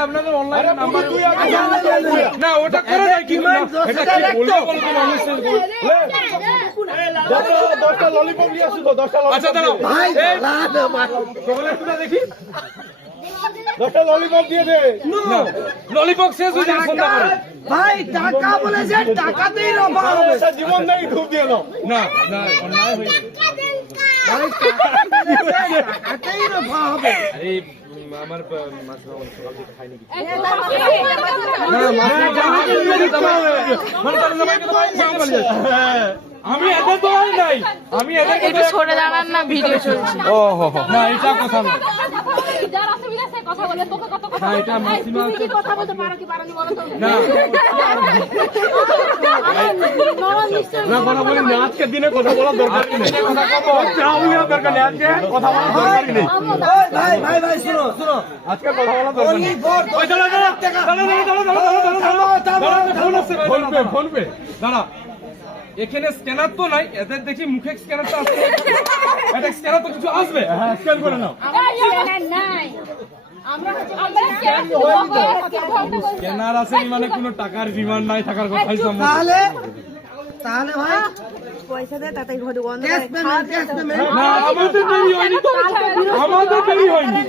আপনাদের অনলাইনে নাম্বার না ওটা করে দেয় কি না এটা কি বলব? বলব মানুষের দশটা দশটা ললিপপ নিয়ে আসো দশটা আচ্ছা দাঁড়াও। দিয়ে চকলেটটা দেখি। দশটা ললিপপ দিয়ে দে। ললিপপ শেষ হয়ে যাবে সন্ধ্যা করে। ভাই টাকা বলেছে টাকাতেই রফা হবে। জীবন নেই ধূপ দিয়ে নাও না না অন্যায় হয়ে টাকা টাকাতেই রফা হবে। আরে আমার মাছ খাইনি কিছু। মানে। আমি এদের তো আর নাই আমি এদের একটু সরে দাঁড়ান না ভিডিও চলছে। ও হো হো। না এটা কথা না। যার অসুবিধা সে কথা বলে তোকে কত কথা না, এটা মাসিমা কথা বলতে পারো কি পারো নি বলো তো? এখানে স্ক্যানার তো নাই এদের দেখি মুখে স্ক্যানার তো আসবে স্ক্যানার তো কিছু আসবে স্ক্যান করে নাও নাই নাই আমরা আমরা কেন স্ক্যানার আসেনি মানে কোনো টাকার ডিমান্ড নাই থাকার কথাই সম্ভব তাহলে তাহলে ভাই পয়সা দেয় তাতে ঘর বন্ধ আমাদের দেরি হয়নি তো আমাদের দেরি হয়নি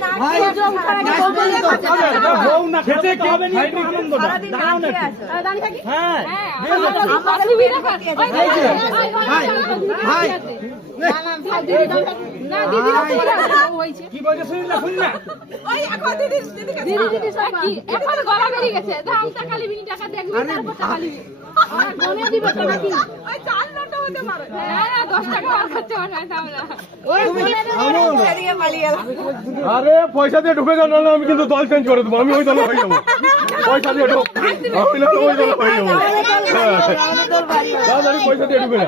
কি বলছে শুনিল না শুনিল না দিদি দিদি এখন গলা বেরিয়ে গেছে দাম টাকা লিবি টাকা দেখবি তারপর টাকা লিবি আর গনে দিবে টাকা কি ওই চাল নোটা হতে আর না পয়সা দিয়ে ঢুকে যাও আমি কিন্তু দল চেঞ্জ করে দেবো। আমি ওই দলে হয়ে যাব। পয়সা দিয়ে ঢুক। আমি না ওই দলে হয়ে যাব। হ্যাঁ। পয়সা দিয়ে ঢুকে যা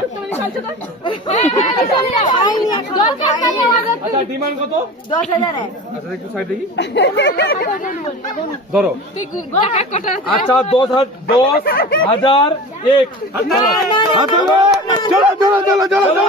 আচ্ছা ডিমান্ড কত? 10000 আচ্ছা একটু সাইড দেখি। ধরো। আচ্ছা 10000 10000 এক। চলো চলো। চলো চলো চলো।